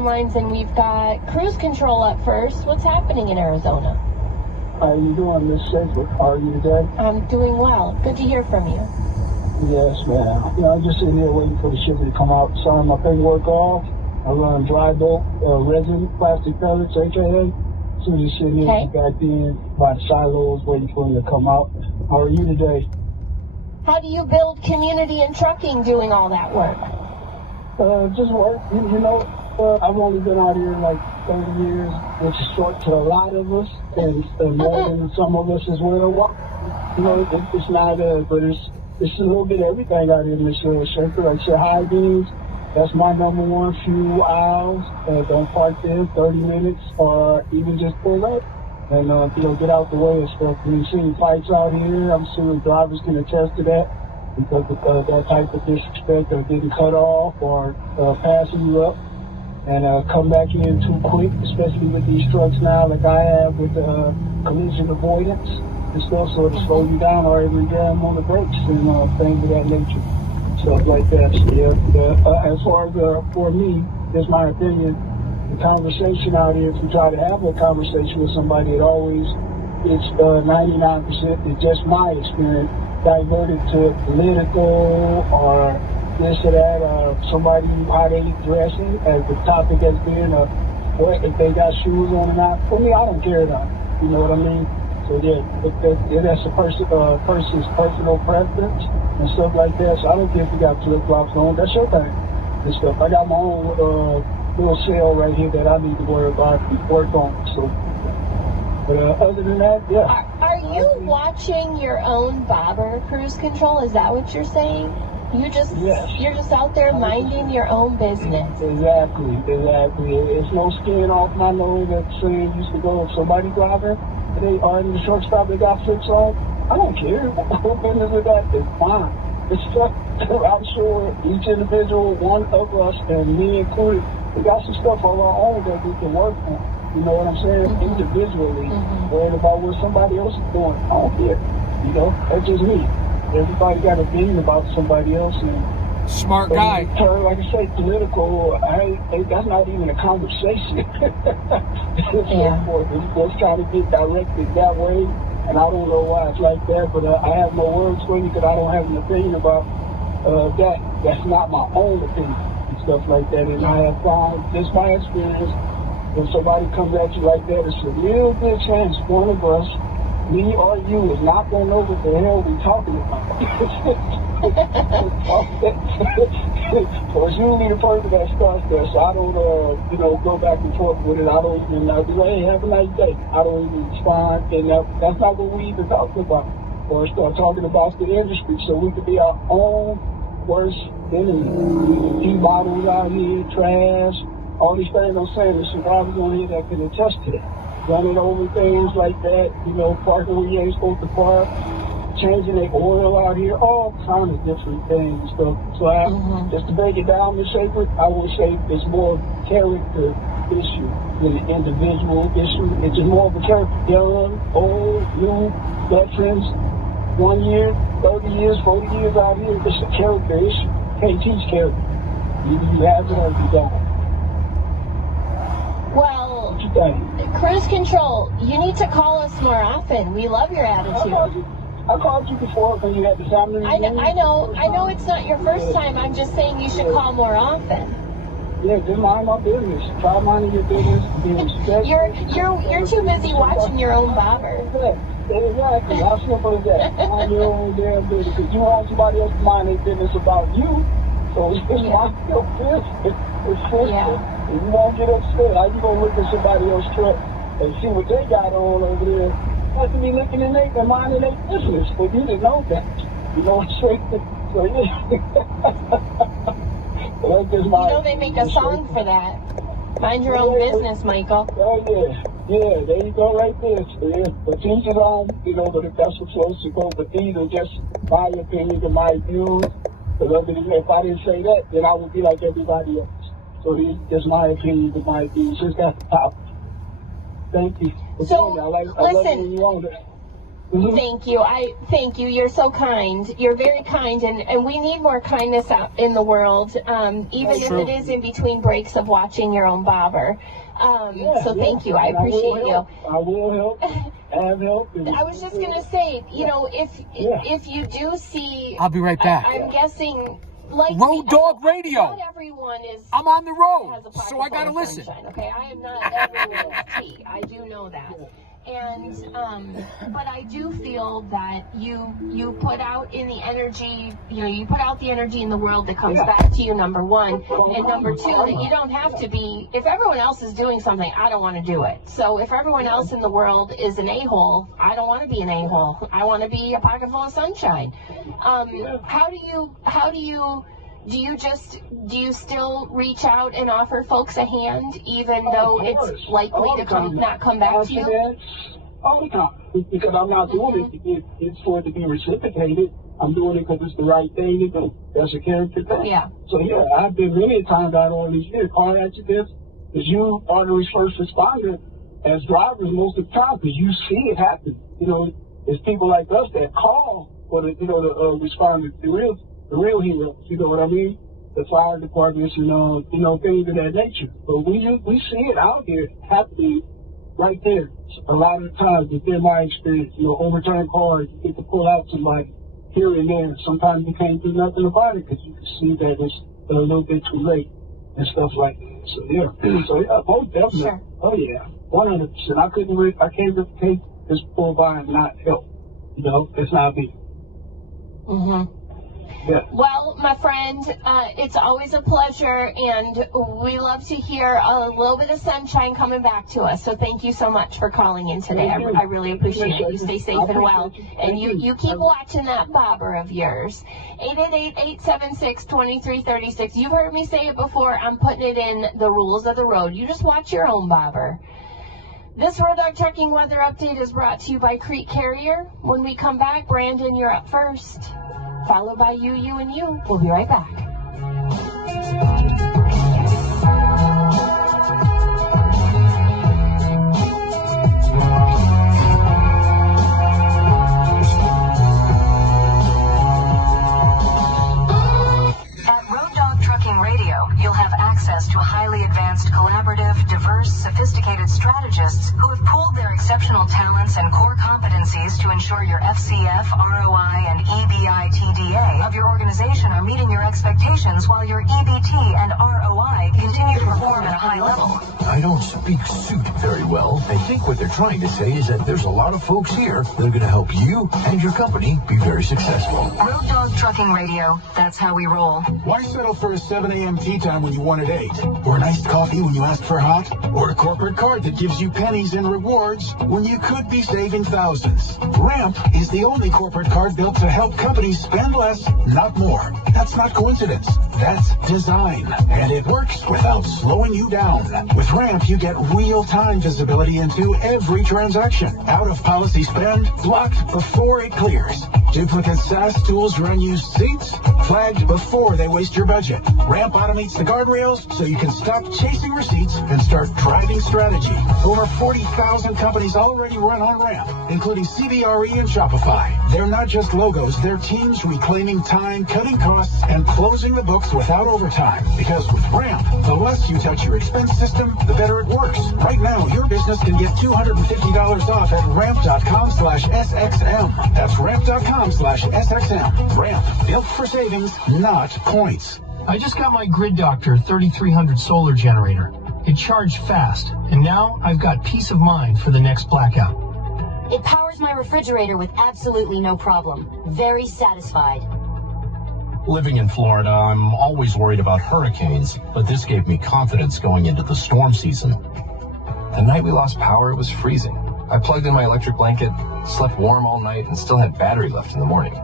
phone lines, and we've got Cruise Control up first. What's happening in Arizona? How are you doing, Miss Schaefer? How are you today? I'm doing well. Good to hear from you. Yes, ma'am. I'm just sitting here waiting for the shipment to come out. Sign my paperwork off. I run dry bulk resin, plastic pellets, AKA. So just sitting here back in by the silos waiting for them to come out. How are you today? How do you build community in trucking doing all that work? Just work. I've only been out here like 30 years, which is short to a lot of us, and more than some of us as well. It's not, but it's a little bit of everything out here, Miss Schaefer. Like I said, high beams, that's my number one. Few aisles, don't park there 30 minutes, or even just pull up and get out the way and stuff. We've seen fights out here. I'm sure drivers can attest to that, because of that type of disrespect, or getting cut off, or passing you up and come back in too quick, especially with these trucks now, like I have with collision avoidance and stuff, so to slow you down, or even jam on the brakes and things of that nature, stuff like that. So as far as for me, that's my opinion. The conversation out here, if you try to have a conversation with somebody, it always it's 99%. It's just my experience diverted to political or this or that, or somebody how they dressing, as the topic has been, or what if they got shoes on or not. For me, I don't care about it. You know what I mean? So that's a person's personal preference and stuff like that. So I don't care if you got flip flops on. That's your thing and stuff. I got my own little cell right here that I need to worry about and work on. So, but other than that, yeah. Are you watching your own bobber, Cruise Control? Is that what you're saying? You're just out there minding your own business. Exactly. It's no skin off my nose that saying used to go if somebody driving, they are in the short stop, they got flips on. I don't care. What business is that? It's fine. It's stuff. I'm sure each individual, one of us, and me included, we got some stuff of our own that we can work on. You know what I'm saying? Individually, worried about what somebody else is doing. I don't care. That's just me. Everybody got an opinion about somebody else. And smart guy. Like I say, political, that's not even a conversation. Let's try to get directed that way. And I don't know why it's like that, but I have no words for you because I don't have an opinion about that. That's not my own opinion and stuff like that. And I have found, just my experience, when somebody comes at you like that, it's a real good chance one of us, me or you, is not going to know what the hell we're talking about. So it's usually the person that starts there. So I don't, go back and forth with it. I don't even, I'll be like, hey, have a nice day. I don't even respond. And that's not what we even talk about. Or start talking about the industry. So we could be our own worst enemy. We bottles out here, trash, all these things I'm saying. There's some drivers on here that can attest to that. Running over things like that, parking where you ain't supposed to park, changing their oil out here, all kinds of different things and stuff. So just to break it down, Ms. Schaefer, I would say it's more of a character issue than an individual issue. It's just more of a character. Young, old, new, veterans, 1 year, 30 years, 40 years out here, it's a character issue. Can't teach character. Either you have it or you don't. Well, Cruise Control, you need to call us more often. We love your attitude. I called you before when you had the family reunion. I know it's not your first time. I'm just saying you should call more often. Yeah, just mind my business. Try minding your business. You're too busy watching your own bobber. Exactly. How simple is that? Mind your own damn business. Because you want somebody else to mind their business about you. So it's mind your business. It's simple. If you won't get upset, how you gonna look at somebody else's truck and see what they got on over there? You have to be looking in their minding their business for you to know that. You know what I'm saying? So that's just my. They make a song for that. Mind your own business, Michael. Oh yeah, there you go, right there. So, but each his own, but if that's what's supposed to go. But these are just my opinions and my views. Because if I didn't say that, then I would be like everybody else. So that's my opinion, but my opinion just got to pop. Thank you. So, I love it when you own it. Thank you. Thank you. You're so kind. You're very kind, and we need more kindness out in the world, even if it is in between breaks of watching your own bobber. So thank you. I appreciate you. I will help. Have help. I was just gonna say, you know, if you do see, I'll be right back. I'm guessing. Like Road Dog Radio. Not everyone is. I'm on the road, has a pocket so I gotta full of listen. sunshine, okay, I am not everyone's tea. I do know that, and but I do feel that you put out in the energy. You know, you put out the energy in the world that comes back to you. Number one, and number two, that you don't have to be. If everyone else is doing something, I don't want to do it. So if everyone else in the world is an a-hole, I don't want to be an a-hole. I want to be a pocket full of sunshine. Do you still reach out and offer folks a hand, even though it's likely to not come back to you? All the time, because I'm not doing it. It's for it to be reciprocated. I'm doing it because it's the right thing to do. That's a character thing. Yeah. So yeah, I've been many times out all these years, car accidents, because you are the first responder as drivers most of the time, because you see it happen. You know, it's people like us that call for the responders, the real heroes. You know what I mean? The fire departments and things of that nature. But we see it out here happening right there. A lot of times, within my experience, overturned cars, you get to pull out somebody here and there. Sometimes you can't do nothing about it because you can see that it's a little bit too late and stuff like that. So yeah, most definitely. Sure. Oh yeah, 100%. I can't just pull by and not help. It's not me. Mm-hmm. Yeah. Well, my friend, it's always a pleasure, and we love to hear a little bit of sunshine coming back to us. So thank you so much for calling in today. I really appreciate it. You stay safe and well, and you keep watching that bobber of yours. 888-876-2336. You've heard me say it before. I'm putting it in the rules of the road. You just watch your own bobber. This Road Dog Trucking Weather Update is brought to you by Crete Carrier. When we come back, Brandon, you're up first. Followed by you, and you. We'll be right back. At Road Dog Trucking Radio, you'll have access to highly advanced, collaborative, diverse, sophisticated strategists who have pooled their exceptional talents and core competencies to ensure your FCF, ROI, and EBITDA of your organization are meeting your expectations while your EBT and ROI continue to perform at a high level. I don't speak suit very well. I think what they're trying to say is that there's a lot of folks here that are going to help you and your company be very successful. Road Dog Trucking Radio, that's how we roll. Why settle for a 7 a.m. tea time when you wanted 8? Or an iced coffee when you asked for hot? Or a corporate card that gives you pennies in rewards when you could be saving thousands? Ramp is the only corporate card built to help companies spend less, not more. That's not coincidence. That's design. And it works without slowing you down. With Ramp, you get real-time visibility into every transaction. Out-of-policy spend blocked before it clears. Duplicate SaaS tools or unused seats flagged before they waste your budget. Ramp automates the guardrails so you can stop chasing receipts and start driving strategy. Over 40,000 companies already run on Ramp, including CBRE and Shopify. They're not just logos, they're teams reclaiming time, cutting costs, and closing the books without overtime. Because with Ramp, the less you touch your expense system, the better it works. Right now, your business can get $250 off at ramp.com/SXM. That's ramp.com/SXM. Ramp, built for savings, not points. I just got my Grid Doctor 3300 solar generator. It charged fast, and now I've got peace of mind for the next blackout. It powers my refrigerator with absolutely no problem. Very satisfied. Living in Florida, I'm always worried about hurricanes, but this gave me confidence going into the storm season. The night we lost power, it was freezing. I plugged in my electric blanket, slept warm all night, and still had battery left in the morning.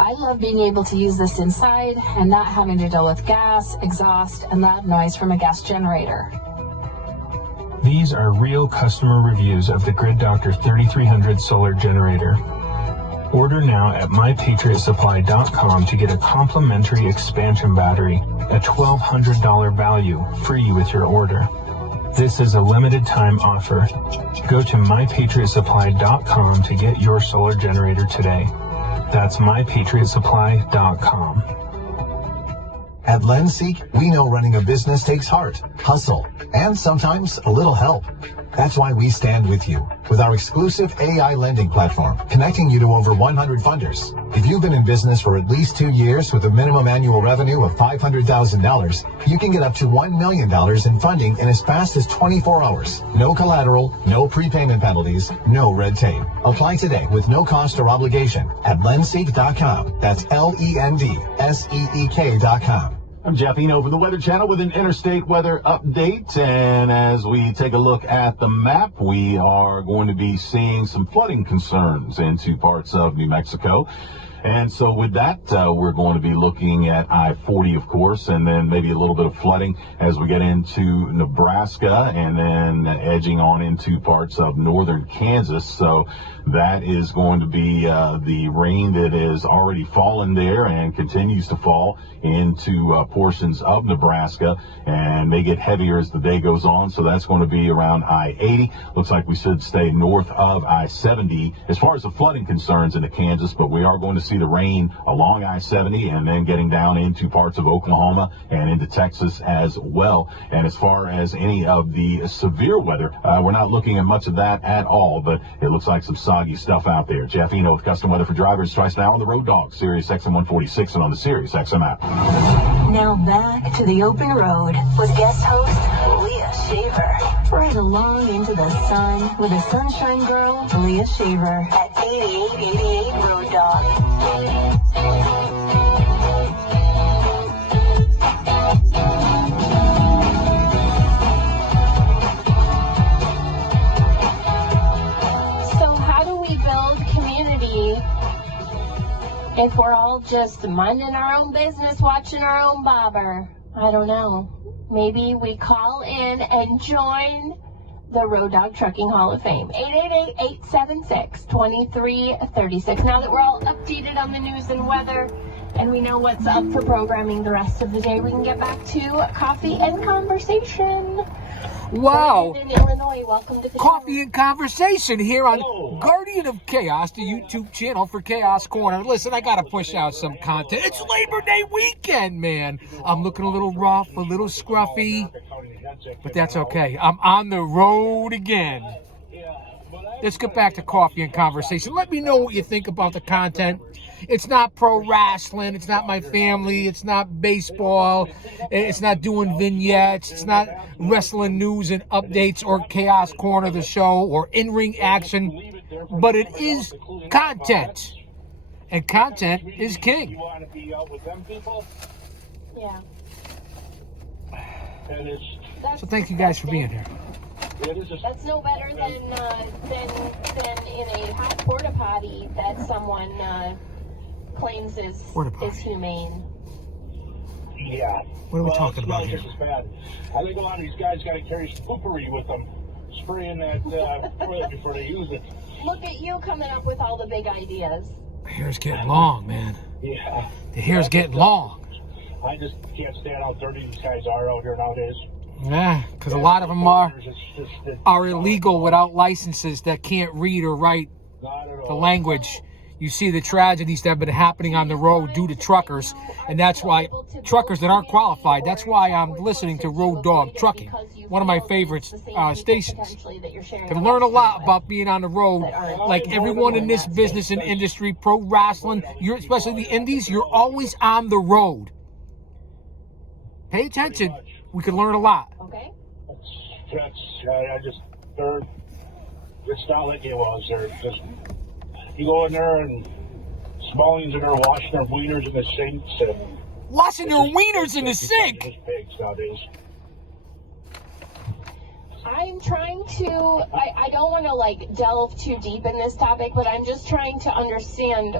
I love being able to use this inside and not having to deal with gas, exhaust, and loud noise from a gas generator. These are real customer reviews of the Grid Doctor 3300 solar generator. Order now at mypatriotsupply.com to get a complimentary expansion battery, a $1,200 value, free with your order. This is a limited time offer. Go to mypatriotsupply.com to get your solar generator today. That's mypatriotsupply.com. At Lenseek, we know running a business takes heart, hustle, and sometimes a little help. That's why we stand with you with our exclusive AI lending platform, connecting you to over 100 funders. If you've been in business for at least 2 years with a minimum annual revenue of $500,000, you can get up to $1 million in funding in as fast as 24 hours. No collateral, no prepayment penalties, no red tape. Apply today with no cost or obligation at lenseek.com. That's LENDSEEK.com. I'm Jeff Eno from the Weather Channel with an interstate weather update. And as we take a look at the map, we are going to be seeing some flooding concerns into parts of New Mexico. And so with that, we're going to be looking at I-40, of course, and then maybe a little bit of flooding as we get into Nebraska and then edging on into parts of northern Kansas. So that is going to be the rain that has already fallen there and continues to fall into portions of Nebraska, and they get heavier as the day goes on. So that's going to be around I-80. Looks like we should stay north of I-70 as far as the flooding concerns into Kansas, but we are going to see the rain along I-70 and then getting down into parts of Oklahoma and into Texas as well. And as far as any of the severe weather, we're not looking at much of that at all, but it looks like some soggy stuff out there. Jeff Eno with Custom Weather for Drivers, twice now on the Road Dog, Sirius XM 146 and on the Sirius XM app. Now back to the open road with guest host Leah Shaver. Right along into the sun with a sunshine girl, Leah Shaver, at 8888 Road Dog. So how do we build community if we're all just minding our own business, watching our own bobber? I don't know. Maybe we call in and join the Road Dog Trucking Hall of Fame. 888-876-2336. Now that we're all updated on the news and weather and we know what's up for programming the rest of the day, we can get back to coffee and conversation. Wow. Brandon in Illinois, welcome to the Coffee and Conversation here on Guardian of Chaos, the YouTube channel for Chaos Corner. Listen, I got to push out some content. It's Labor Day weekend, man. I'm looking a little rough, a little scruffy, but that's okay. I'm on the road again. Let's get back to Coffee and Conversation. Let me know what you think about the content. It's not pro wrestling. It's not my family. It's not baseball. It's not doing vignettes. It's not wrestling news and updates or Chaos Corner, the show, or in-ring action. But it is content. And content is king. Yeah. So thank you guys for being here. That's no better than in a hot porta potty that someone claims is humane. Yeah. What are we talking about here? Just as bad. I think a lot of these guys got to carry some poopery with them, spraying that toilet before they use it. Look at you coming up with all the big ideas. The hair's getting long, man. Yeah. The hair's getting long. I just can't stand how dirty these guys are out here nowadays. Yeah, because a lot of them are illegal without licenses that can't read or write the language. You see the tragedies that have been happening on the road due to truckers, and that's why truckers that aren't qualified, that's why I'm listening to Road Dog Trucking, one of my favorite stations. Can learn a lot about being on the road. Like everyone in this business and industry, pro wrestling, especially the indies, you're always on the road. Pay attention. We can learn a lot. Okay. They're just not like it was. They're just, you go in there and Smallings are there washing their wieners in the sinks and washing their wieners in the sink. Pigs nowadays. I'm trying to, I don't want to like delve too deep in this topic, but I'm just trying to understand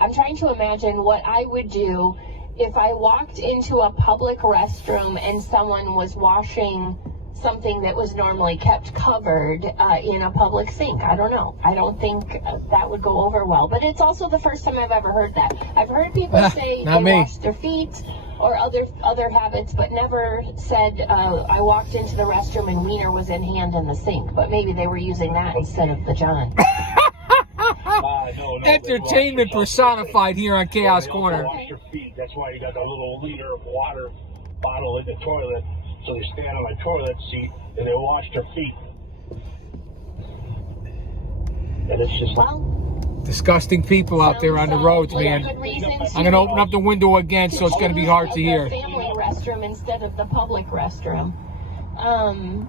I'm trying to imagine what I would do if I walked into a public restroom and someone was washing something that was normally kept covered in a public sink. I don't know. I don't think that would go over well. But it's also the first time I've ever heard that. I've heard people say they wash their feet. or other habits, but never said I walked into the restroom and wiener was in hand in the sink. But maybe they were using that instead of the John. No, Entertainment personified here on Chaos Corner. Wash your feet. That's why you got a little liter of water bottle in the toilet. So they stand on the toilet seat and they wash their feet. And it's just disgusting people out there on the roads, man. I'm going to open up the window again, so it's going to be hard to hear. Family restroom instead of the public restroom,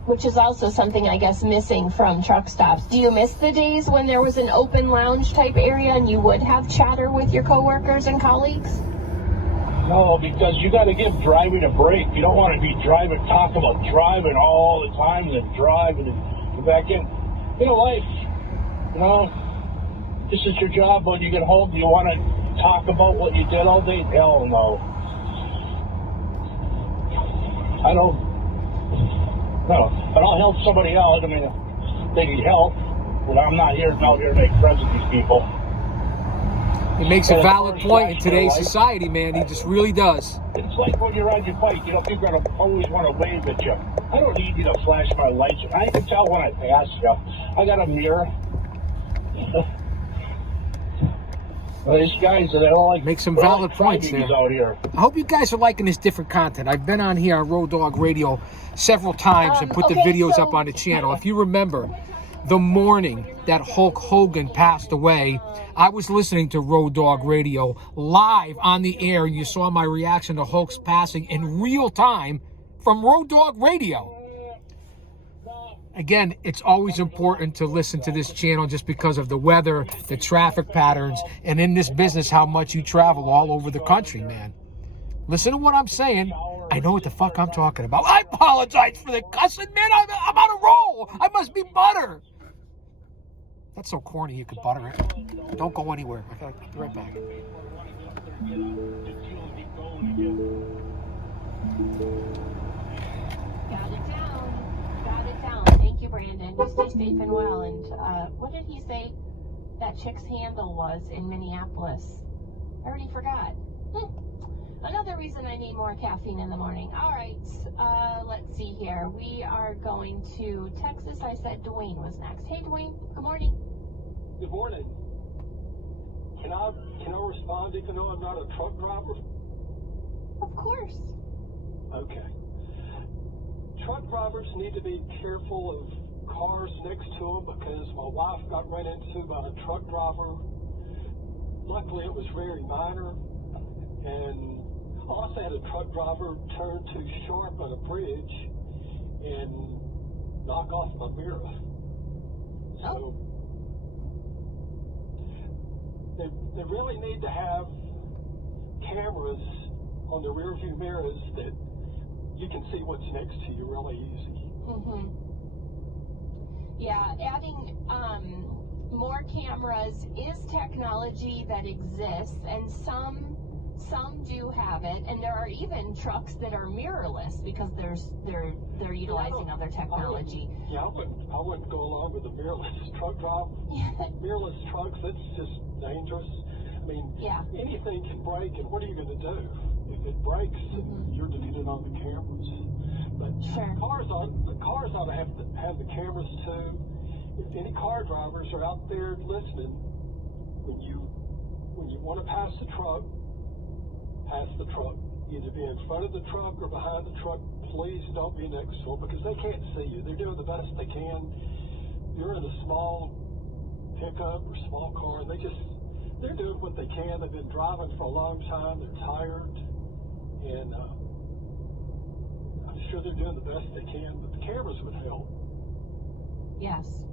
which is also something, I guess, missing from truck stops. Do you miss the days when there was an open lounge type area and you would have chatter with your coworkers and colleagues? No, because you got to give driving a break. You don't want to be talk about driving all the time and then drive and then go back in. Life, this is your job. When you get home, do you want to talk about what you did all day? Hell no. I don't. No, but I'll help somebody out. I mean, if they need help, but I'm not out here to make friends with these people. He makes a valid point in today's society, man. He just really does. It's like when you're on your bike, people are going to always want to wave at you. I don't need you to flash my lights. I can tell when I pass you. I got a mirror. These guys, they don't like make some valid points there. Out here. I hope you guys are liking this different content. I've been on here on Road Dog Radio several times and put the videos up on the channel. If you remember, the morning that Hulk Hogan passed away, I was listening to Road Dog Radio live on the air. You saw my reaction to Hulk's passing in real time from Road Dog Radio. Again, it's always important to listen to this channel just because of the weather, the traffic patterns, and in this business, how much you travel all over the country, man. Listen to what I'm saying. I know what the fuck I'm talking about. I apologize for the cussing, man. I'm on a roll. I must be butter. That's so corny you could butter it. Don't go anywhere. I'll be right back. Got it down. Thank you, Brandon. You stay safe and well. And what did he say that chick's handle was in Minneapolis? I already forgot. Another reason I need more caffeine in the morning. All right, let's see here. We are going to Texas. I said Dwayne was next. Hey, Dwayne. Good morning. Good morning. Can I respond even though I'm not a truck driver? Of course. Okay. Truck drivers need to be careful of cars next to them because my wife got ran into by a truck driver. Luckily, it was very minor, and I also had a truck driver turn too sharp on a bridge and knock off my mirror. So they really need to have cameras on the rear view mirrors that you can see what's next to you really easy. Yeah, adding more cameras is technology that exists, and some do have it, and there are even trucks that are mirrorless because they're utilizing other technology. I wouldn't go along with a mirrorless truck drive. Mirrorless trucks, it's just dangerous. I mean, anything can break, and what are you going to do? If it breaks, you're dependent on the cameras. But cars ought to have the cameras too. If any car drivers are out there listening, when you want to pass the truck, either be in front of the truck or behind the truck. Please don't be next to them because they can't see you. They're doing the best they can. You're in a small pickup or small car. They're doing what they can. They've been driving for a long time. They're tired, and I'm sure they're doing the best they can. But the cameras would help. Yes.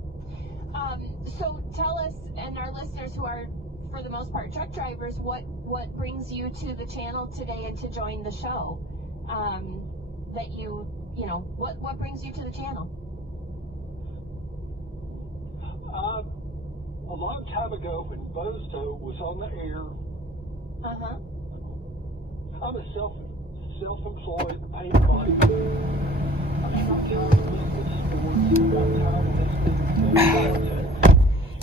So tell us, and our listeners who are, for the most part, truck drivers, what brings you to the channel today and to join the show? What brings you to the channel? A long time ago when Bozo was on the air, I'm a self-employed paint body.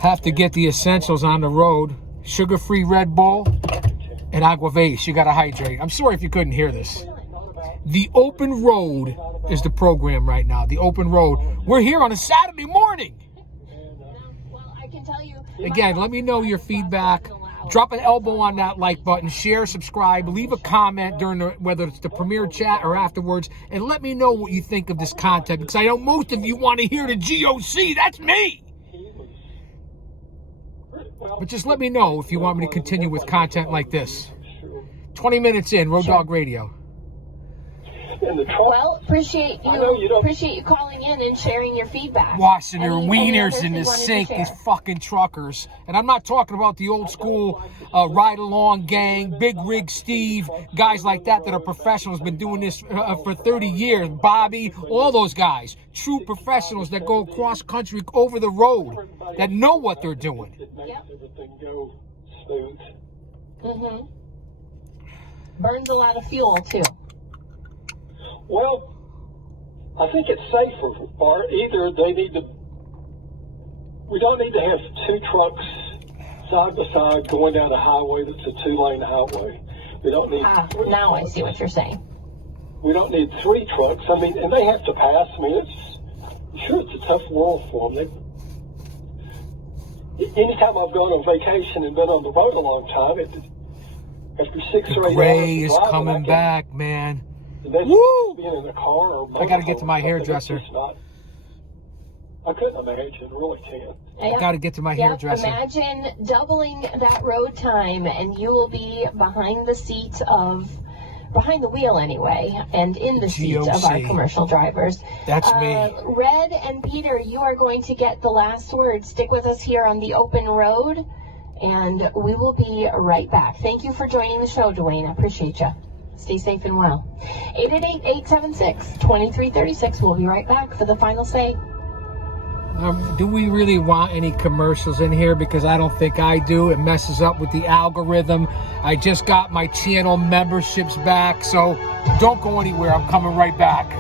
Have to get the essentials on the road. Sugar-free Red Bull And Agua Vase, you got to hydrate. I'm sorry if you couldn't hear this. The Open Road is the program right now. The Open Road. We're here on a Saturday morning. Well, I can tell you. Again, let me know your feedback. Drop an elbow on that like button. Share, subscribe. Leave a comment during whether it's the premiere chat or afterwards. And let me know what you think of this content. Because I know most of you want to hear the GOC. That's me. But just let me know if you want me to continue with content like this. 20 minutes in, Road Dog Radio. Well, appreciate you calling in and sharing your feedback. Washing their wieners in the sink, these fucking truckers. And I'm not talking about the old school ride-along gang, Big Rig Steve, guys like that are professionals, been doing this for 30 years. Bobby, all those guys. True professionals that go across country, over the road, that know what they're doing. Yep. Everything go smooth. Mm-hmm. Burns a lot of fuel, too. Well, I think it's safer, or either they need to, we don't need to have two trucks side by side going down a highway that's a 2-lane highway. We don't need now I see what you're saying. We don't need 3 trucks. I mean, and they have to pass. I mean, it's a tough world for them. Anytime I've gone on vacation and been on the road a long time, after 6 or 8 hours Gray is driving, coming back, man. Woo! Being in a car or I got to get to my hairdresser. I couldn't imagine, really can't. I got to get to my hairdresser. Imagine doubling that road time, and you will be behind the wheel anyway, and in the seat of our commercial drivers. That's me. Red and Peter, you are going to get the last word. Stick with us here on the Open Road, and we will be right back. Thank you for joining the show, Dwayne. I appreciate you. Stay safe and well. 888-876-2336. We'll be right back for the final say. Do we really want any commercials in here? Because I don't think I do. It messes up with the algorithm. I just got my channel memberships back, so don't go anywhere. I'm coming right back.